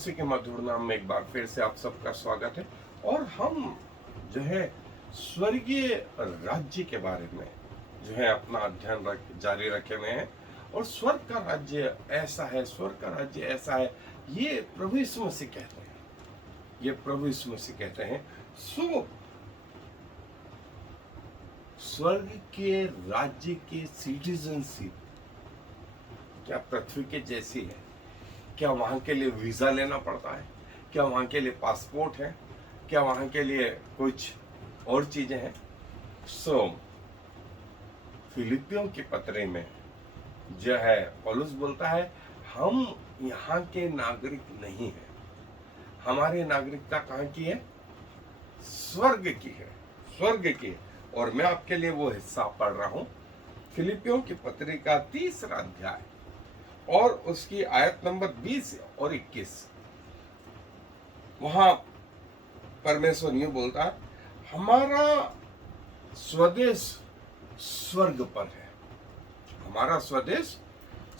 मसीह के मधुर नाम में एक बार फिर से आप सबका स्वागत है। और हम जो है स्वर्गीय राज्य के बारे में जो है अपना अध्ययन जारी रखे हुए हैं। और स्वर्ग का राज्य ऐसा है, स्वर्ग का राज्य ऐसा है, ये प्रभु यीशु मसीह कहते हैं, ये प्रभु यीशु मसीह कहते हैं। सो स्वर्ग के राज्य की सिटीजनशिप क्या पृथ्वी के जैसी है? क्या वहां के लिए वीजा लेना पड़ता है? क्या वहां के लिए पासपोर्ट है? क्या वहां के लिए कुछ और चीजें हैं? फिलिपियों की पत्री में जो है पौलुस बोलता है, हम यहाँ के नागरिक नहीं हैं, हमारी नागरिकता कहाँ की है? स्वर्ग की है, स्वर्ग की है। और मैं आपके लिए वो हिस्सा पढ़ रहा हूं, फिलिपियों की पत्री का 3रा अध्याय और उसकी आयत नंबर 20 और 21। वहां परमेश्वर यूं बोलता है, हमारा स्वदेश स्वर्ग पर है, हमारा स्वदेश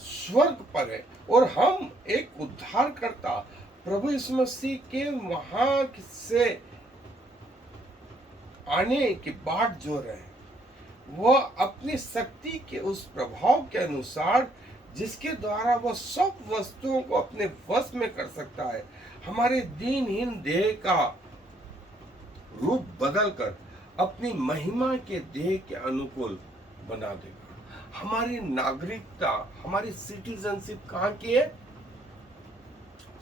स्वर्ग पर है, और हम एक उद्धारकर्ता प्रभु यीशु मसीह के वहां से आने की बाट जो रहे, वह अपनी शक्ति के उस प्रभाव के अनुसार जिसके द्वारा वह सब वस्तुओं को अपने वश में कर सकता है, हमारे दीनहीन देह का रूप बदलकर अपनी महिमा के देह के अनुकूल बना देगा। हमारी नागरिकता, हमारी सिटीजनशिप कहाँ की है?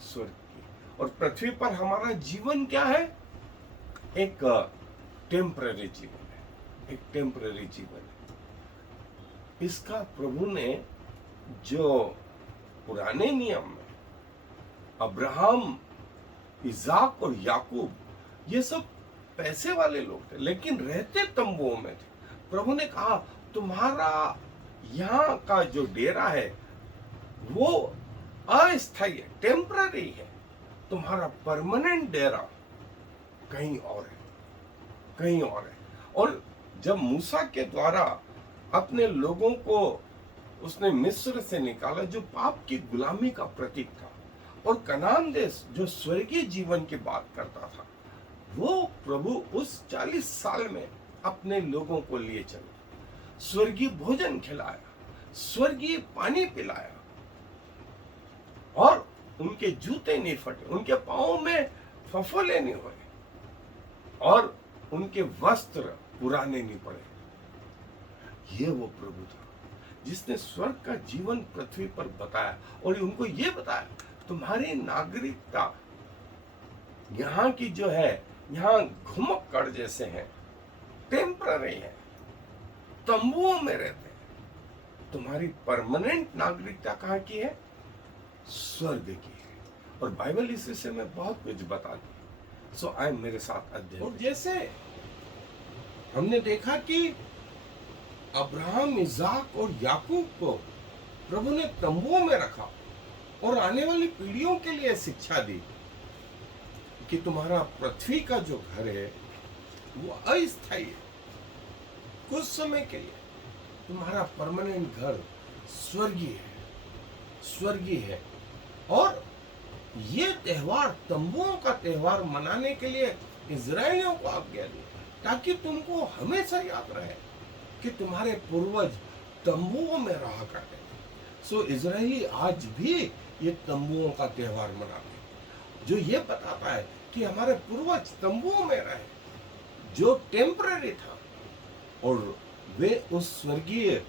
स्वर्ग की। और पृथ्वी पर हमारा जीवन क्या है? एक टेम्पररी जीवन है, एक टेम्पररी जीवन है। इसका प्रभु ने जो पुराने नियम में अब्राहम, इजाक और याकूब, ये सब पैसे वाले लोग थे लेकिन रहते तंबुओं में थे। प्रभु ने कहा, तुम्हारा यहाँ का जो डेरा है वो अस्थायी है, टेम्पररी है, तुम्हारा परमानेंट डेरा कहीं और है, कहीं और है। और जब मूसा के द्वारा अपने लोगों को उसने मिस्र से निकाला, जो पाप की गुलामी का प्रतीक था, और कनान देश जो स्वर्गीय जीवन की बात करता था, वो प्रभु उस 40 साल में अपने लोगों को लिए चला, स्वर्गीय भोजन खिलाया, स्वर्गीय पानी पिलाया, और उनके जूते नहीं फटे, उनके पांव में फफोले नहीं हुए, और उनके वस्त्र पुराने नहीं पड़े। ये वो प्रभु था जिसने स्वर्ग का जीवन पृथ्वी पर बताया, और उनको ये बताया, तुम्हारी नागरिकता यहाँ की जो है, यहाँ घुमक्कड़ जैसे हैं, टेम्पररी है, तंबुओं में रहते हैं। तुम्हारी परमानेंट नागरिकता कहाँ की है? स्वर्ग की है। और बाइबल इस विषय में बहुत कुछ बताती है। सो आए मेरे साथ अध्ययन। और जैसे हमने देखा कि अब्राहम, इजाक और याकूब को प्रभु ने तंबुओं में रखा और आने वाली पीढ़ियों के लिए शिक्षा दी कि तुम्हारा पृथ्वी का जो घर है वो अस्थायी है, कुछ समय के लिए। तुम्हारा परमानेंट घर स्वर्गीय है, स्वर्गीय है। और ये त्योहार, तंबुओं का त्योहार मनाने के लिए इजरायलियों को आज्ञा दी, ताकि तुमको हमेशा याद रहे कि तुम्हारे पूर्वज तंबुओं में रहा करते थे। सो इजरायली आज भी ये तंबुओं का त्योहार मनाते हैं, जो ये बताता है कि हमारे पूर्वज तंबुओं में रहे, जो टेम्पररी था, और वे उस स्वर्गीय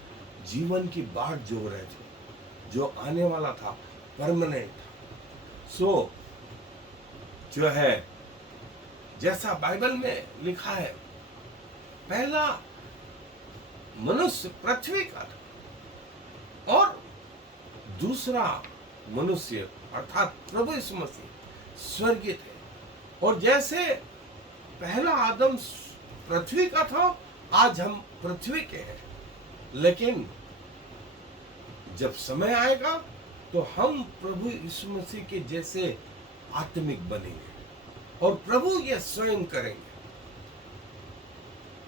जीवन की बाट जो रहे थे, जो आने वाला था, परमानेंट था। सो जो है, जैसा बाइबल में लिखा है, पहला मनुष्य पृथ्वी का था और दूसरा मनुष्य अर्थात प्रभु यीशु मसीह स्वर्गीय थे। और जैसे पहला आदम पृथ्वी का था, आज हम पृथ्वी के हैं, लेकिन जब समय आएगा तो हम प्रभु यीशु मसीह के जैसे आत्मिक बनेंगे, और प्रभु ये स्वयं करेंगे,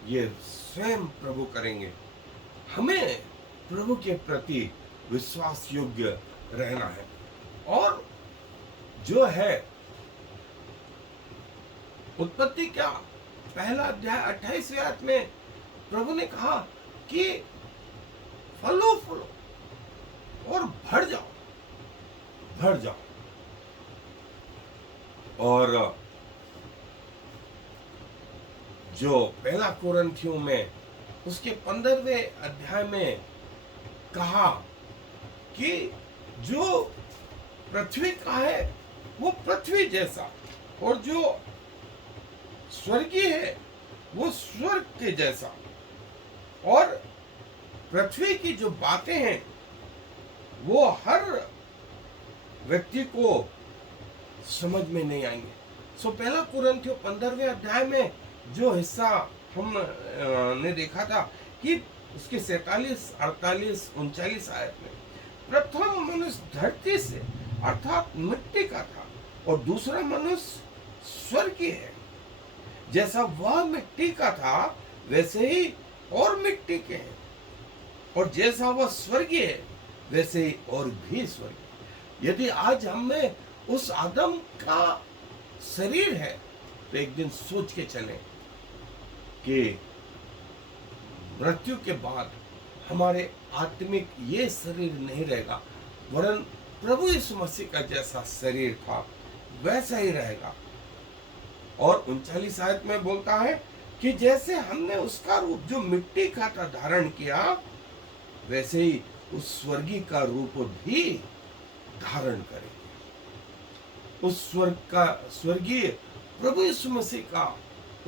ये स्वयं प्रभु करेंगे। हमें प्रभु के प्रति विश्वास योग्य रहना है। और जो है उत्पत्ति क्या पहला अध्याय 28वें आयत में प्रभु ने कहा कि फलो फलो और बढ़ जाओ, बढ़ जाओ। और जो पहला कुरिन्थियों में उसके 15वें अध्याय में कहा कि जो पृथ्वी का है वो पृथ्वी जैसा, और जो स्वर्गीय है वो स्वर्ग के जैसा, और पृथ्वी की जो बातें हैं वो हर व्यक्ति को समझ में नहीं आएंगे। सो पहला कुरिन्थियों 15वें अध्याय में जो हिस्सा हम ने देखा था कि उसके 47, 48, 39 आयत में प्रथम मनुष्य धरती से अर्थात मिट्टी का था और दूसरा मनुष्य स्वर्गीय है। जैसा वह मिट्टी का था वैसे ही और मिट्टी के हैं, और जैसा वह स्वर्गीय है वैसे ही और भी स्वर्गीय। यदि आज हमें उस आदम का शरीर है तो एक दिन सोच के चलें कि मृत्यु के बाद हमारे आत्मिक ये शरीर नहीं रहेगा, वरन प्रभु यीशु मसीह का जैसा शरीर था वैसा ही रहेगा। और 39 आयत में बोलता है कि जैसे हमने उसका रूप जो मिट्टी का था धारण किया, वैसे ही उस स्वर्गीय का रूप भी धारण करेंगे। उस स्वर्गीय प्रभु यीशु मसीह का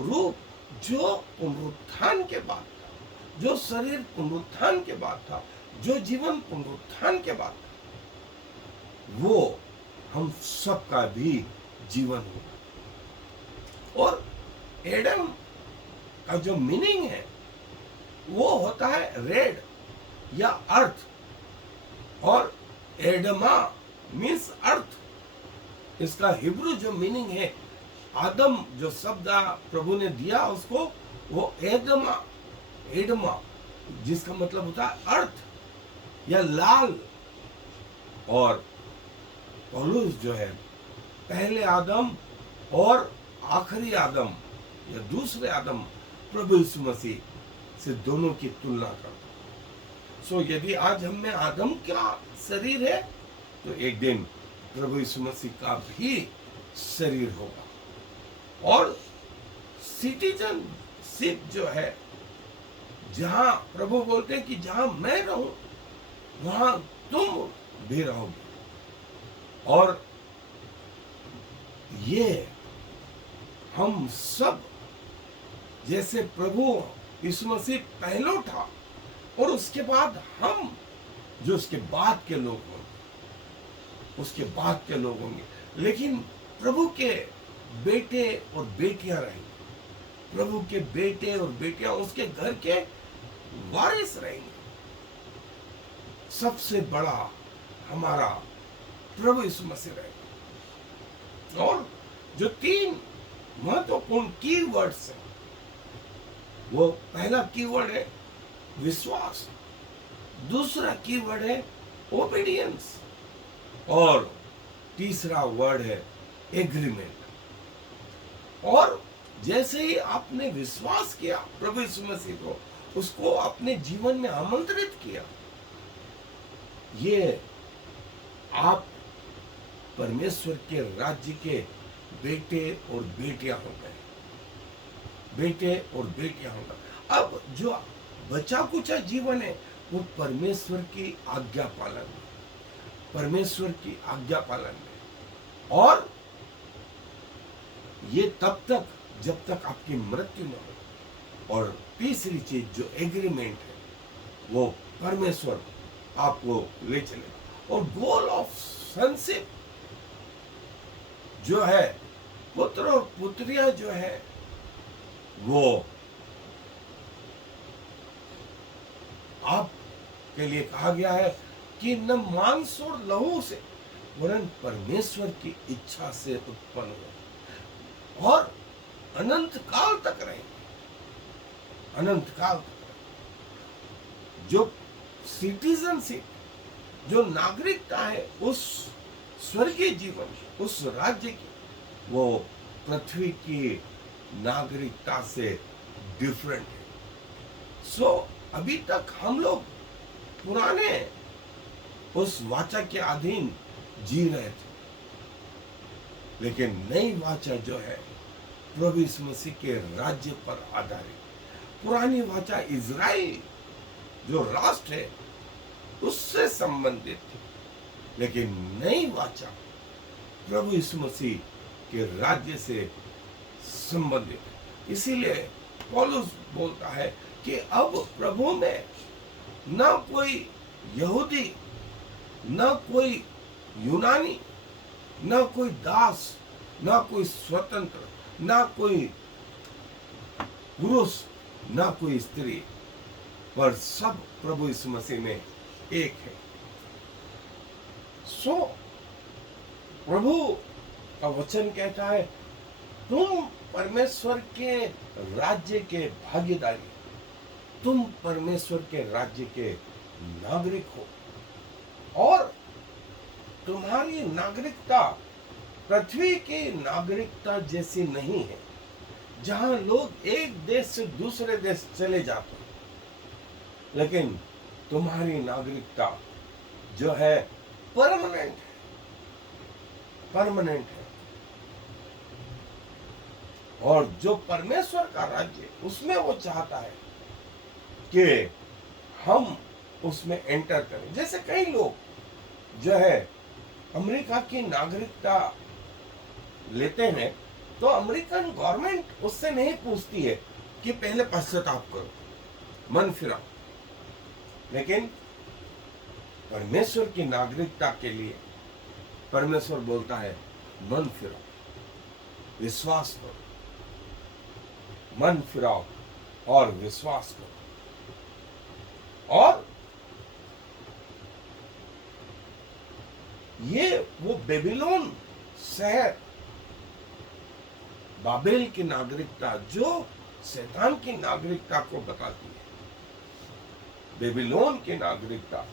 रूप जो पुनरुत्थान के बाद था, जो शरीर पुनरुत्थान के बाद था, जो जीवन पुनरुत्थान के बाद था, वो हम सबका भी जीवन होगा। और एडम का जो मीनिंग है वो होता है रेड या अर्थ, और एडमा मीन्स अर्थ। इसका हिब्रू जो मीनिंग है, आदम जो शब्द प्रभु ने दिया उसको, वो एडमा, एडमा जिसका मतलब होता है अर्थ या लाल। और पौलुस जो है पहले आदम और आखिरी आदम या दूसरे आदम प्रभु यीशु मसीह से दोनों की तुलना करता है। सो यदि आज हम में आदम का शरीर है तो एक दिन प्रभु यीशु मसीह का भी शरीर होगा। और सिटीजनशिप जो है, जहां प्रभु बोलते हैं कि जहां मैं रहूं वहां तुम भी रहोगे। और ये हम सब जैसे प्रभु यीशु मसीह पहले था और उसके बाद हम जो उसके बाद के लोग होंगे, उसके बाद के लोग होंगे, लेकिन प्रभु के बेटे और बेटियां रहेंगे। प्रभु के बेटे और बेटियां उसके घर के वारिस रहेंगे। सबसे बड़ा हमारा प्रभु यीशु मसीह रहेगा। और जो 3 महत्वपूर्ण कीवर्ड्स हैं, वो पहला कीवर्ड है विश्वास, दूसरा कीवर्ड है ओबीडियंस, और तीसरा वर्ड है एग्रीमेंट। और जैसे ही आपने विश्वास किया प्रभु यीशु मसीह को, उसको अपने जीवन में आमंत्रित किया, ये आप परमेश्वर के राज्य के बेटे और बेटियां हो गए, बेटे और बेटियां हो गए। अब जो बचा कुचा जीवन है वो परमेश्वर की आज्ञा पालन में, परमेश्वर की आज्ञा पालन में। और ये तब तक जब तक आपकी मृत्यु न हो। और तीसरी चीज जो एग्रीमेंट है, वो परमेश्वर आपको ले चले। और गोल ऑफ सनशिप जो है, पुत्र और पुत्रियां जो है, वो आप के लिए कहा गया है कि न मांस और लहू से वरन परमेश्वर की इच्छा से उत्पन्न हो और अनंत काल तक रहेंगे, अनंत काल तक रहेंगे। जो सिटीजनशिप, जो नागरिकता है, उस स्वर्गीय जीवन, उस राज्य की, वो पृथ्वी की नागरिकता से डिफरेंट है। सो अभी तक हम लोग पुराने उस वाचा के अधीन जी रहे थे, लेकिन नई वाचा जो है प्रभु यीशु मसीह के राज्य पर आधारित। पुरानी वाचा इज़राइल जो राष्ट्र है उससे संबंधित थी, लेकिन नई वाचा प्रभु यीशु मसीह के राज्य से संबंधित है। इसीलिए पौलुस बोलता है कि अब प्रभु में न कोई यहूदी, न कोई यूनानी, न कोई दास, न कोई स्वतंत्र, न कोई पुरुष, न कोई स्त्री, पर सब प्रभु यीशु मसीह में एक है। सो प्रभु का वचन कहता है तुम परमेश्वर के राज्य के भागीदारी, तुम परमेश्वर के राज्य के नागरिक हो, और तुम्हारी नागरिकता पृथ्वी की नागरिकता जैसी नहीं है, जहां लोग एक देश से दूसरे देश चले जाते हैं, लेकिन तुम्हारी नागरिकता जो है परमानेंट है, परमानेंट है। और जो परमेश्वर का राज्य, उसमें वो चाहता है कि हम उसमें एंटर करें। जैसे कई लोग जो है अमेरिका की नागरिकता लेते हैं, तो अमेरिकन गवर्नमेंट उससे नहीं पूछती है कि पहले पश्चाताप करो, मन फिराओ, लेकिन परमेश्वर की नागरिकता के लिए परमेश्वर बोलता है मन फिराओ, विश्वास करो, मन फिराओ और विश्वास करो। और ये वो बेबीलोन शहर, बाबेल की नागरिकता जो शैतान की नागरिकता को बताती है, बेबीलोन की नागरिकता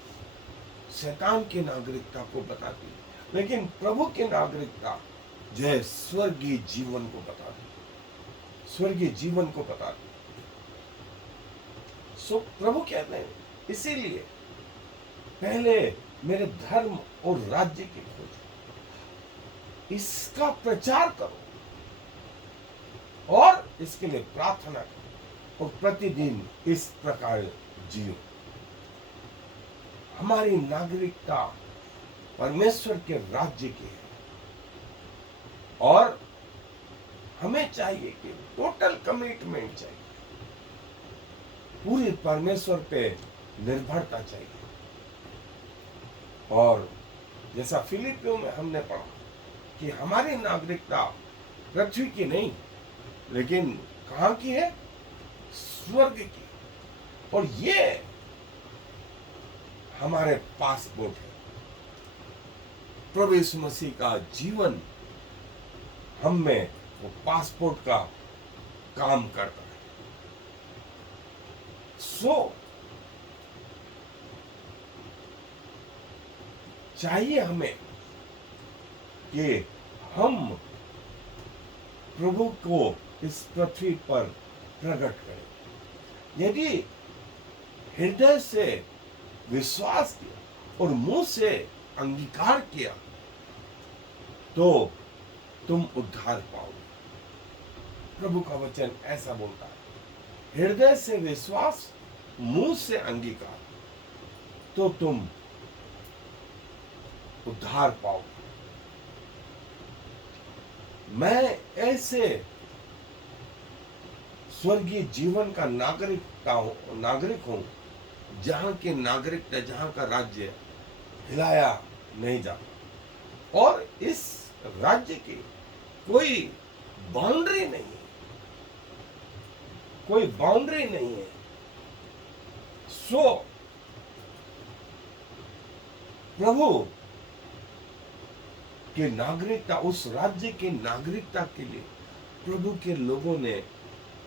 शैतान की नागरिकता को बताती है, लेकिन प्रभु की नागरिकता जो है स्वर्गीय जीवन को बताती है, स्वर्गीय जीवन को बताती है। सो प्रभु कहते हैं इसीलिए पहले मेरे धर्म और राज्य की खोज, इसका प्रचार करो और इसके लिए प्रार्थना करो और प्रतिदिन इस प्रकार जियो। हमारी नागरिकता परमेश्वर के राज्य की है, और हमें चाहिए कि टोटल कमिटमेंट चाहिए, पूरी परमेश्वर पे निर्भरता चाहिए। और जैसा फिलिपियों में हमने पढ़ा कि हमारी नागरिकता पृथ्वी की नहीं, लेकिन कहां की है? स्वर्ग की। और ये हमारे पासपोर्ट है। प्रभु यीशु मसीह का जीवन हम में वो पासपोर्ट का काम करता है। सो चाहिए हमें कि हम प्रभु को इस पृथ्वी पर प्रकट करें। यदि हृदय से विश्वास किया और मुंह से अंगीकार किया तो तुम उद्धार पाओगे। प्रभु का वचन ऐसा बोलता है, हृदय से विश्वास, मुंह से अंगीकार, तो तुम उद्धार पाओगे। मैं ऐसे स्वर्गीय जीवन का नागरिक हूं जहां की नागरिकता, जहां का राज्य हिलाया नहीं जाता, और इस राज्य की कोई बाउंड्री नहीं है, कोई बाउंड्री नहीं है। सो प्रभु की नागरिकता, उस राज्य की नागरिकता के लिए प्रभु के लोगों ने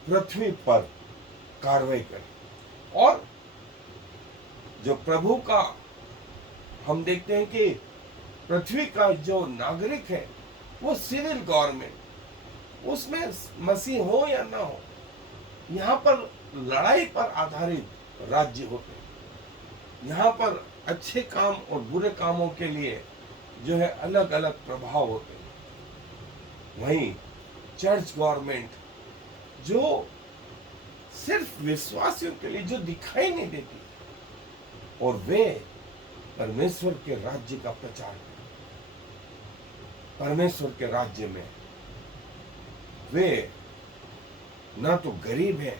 पृथ्वी पर कार्रवाई करी। और जो प्रभु का हम देखते हैं कि पृथ्वी का जो नागरिक है वो सिविल गवर्नमेंट, उसमें मसीह हो या ना हो, यहाँ पर लड़ाई पर आधारित राज्य होते हैं। यहाँ पर अच्छे काम और बुरे कामों के लिए जो है अलग अलग प्रभाव होते हैं। वहीं चर्च गवर्नमेंट जो सिर्फ विश्वासियों के लिए जो दिखाई नहीं देती, और वे परमेश्वर के राज्य का प्रचार करें। परमेश्वर के राज्य में वे ना तो गरीब है,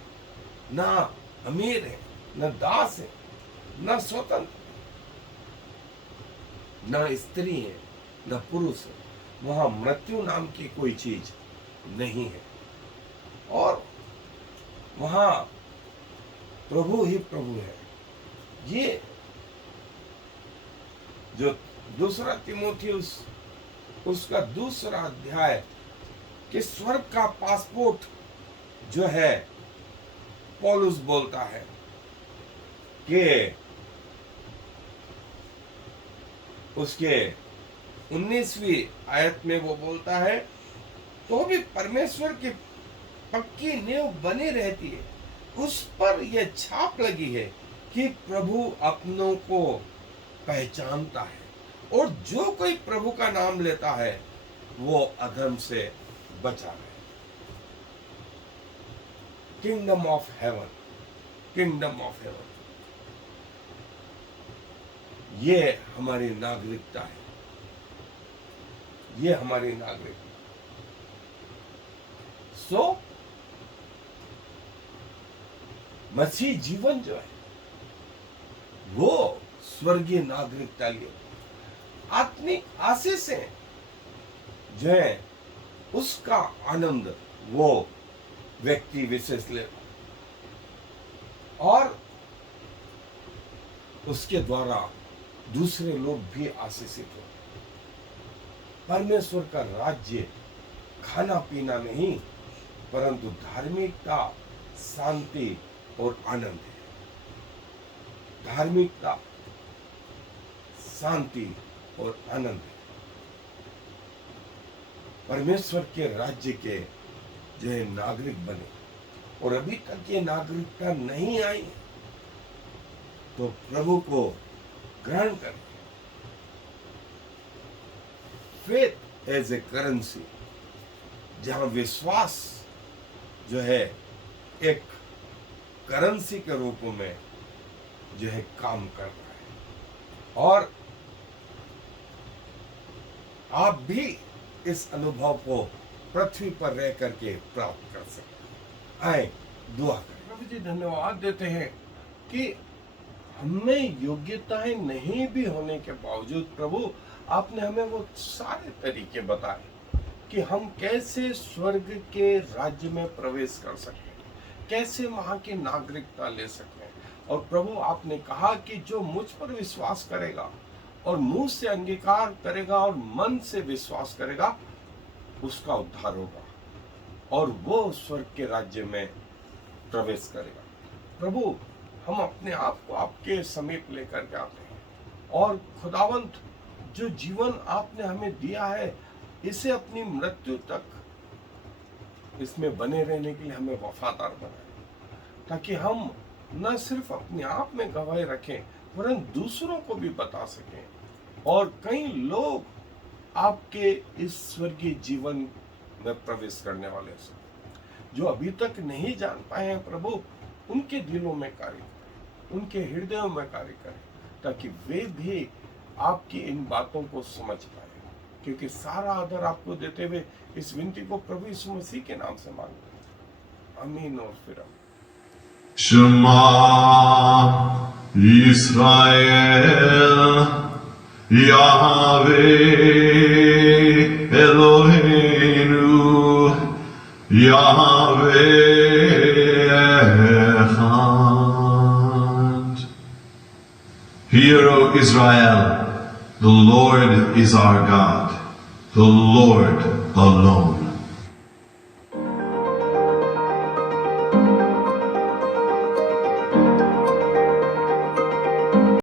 ना अमीर है, ना दास है, ना स्वतंत्र, ना स्त्री है, ना पुरुष है। वहां मृत्यु नाम की कोई चीज नहीं है, और वहां प्रभु ही प्रभु है। ये जो दूसरा तीमुथियुस उसका दूसरा अध्याय कि स्वर्ग का पासपोर्ट जो है, पौलुस बोलता है कि उसके 19वीं आयत में वो बोलता है, तो भी परमेश्वर की पक्की नींव बनी रहती है, उस पर यह छाप लगी है कि प्रभु अपनों को पहचानता है, और जो कोई प्रभु का नाम लेता है वो अधर्म से बचा है। Kingdom of haven, kingdom of haven, ये हमारी नागरिकता है, ये हमारी नागरिकता। सो मसीह जीवन जो है वो स्वर्गीय नागरिकता लिए आत्मिक आशीष है जो है, उसका आनंद वो व्यक्ति विशेष ले, और उसके द्वारा दूसरे लोग भी आशीषित हो। परमेश्वर का राज्य खाना पीना नहीं, परंतु धार्मिकता, शांति और आनंद है। धार्मिकता, शांति और आनंद है। परमेश्वर के राज्य के जो है नागरिक बने, और अभी तक ये नागरिकता नहीं आई तो प्रभु को ग्रहण करें। फेथ एज ए करेंसी, जहां विश्वास जो है एक करेंसी के रूप में जो है काम कर रहा है, और आप भी इस अनुभव को पृथ्वी पर रह करके प्राप्त कर सकते हैं। आए दुआ करें। प्रभु जी धन्यवाद देते हैं कि हमें योग्यताएं नहीं भी होने के बावजूद प्रभु आपने हमें वो सारे तरीके बताए कि हम कैसे स्वर्ग के राज्य में प्रवेश कर सकते हैं, कैसे वहां की नागरिकता ले सकते हैं। और प्रभु आपने कहा कि जो मुझ पर विश्वास करेगा और मुंह से अंगीकार करेगा और मन से विश्वास करेगा, उसका उद्धार होगा और वो स्वर्ग के राज्य में प्रवेश करेगा। प्रभु हम अपने आप को आपके समीप लेकर के आते हैं, और खुदावंत जो जीवन आपने हमें दिया है, इसे अपनी मृत्यु तक इसमें बने रहने के लिए हमें वफादार बनाए, ताकि हम न सिर्फ अपने आप में गवाही रखें वरन दूसरों को भी बता सकें, और कई लोग आपके इस स्वर्गीय जीवन में प्रवेश करने वाले हैं जो अभी तक नहीं जान पाए हैं। प्रभु उनके दिलों में कार्य करें, उनके हृदयों में कार्य करें, ताकि वे भी आपकी इन बातों को समझ पाए। क्योंकि सारा आदर आपको देते हुए इस विनती को प्रभु यीशु मसीह के नाम से मांगते हैं, आमीन। और फिर Shema Yisrael Yahweh Eloheinu Yahweh Echad. Hear, O Israel, the Lord is our God, the Lord alone.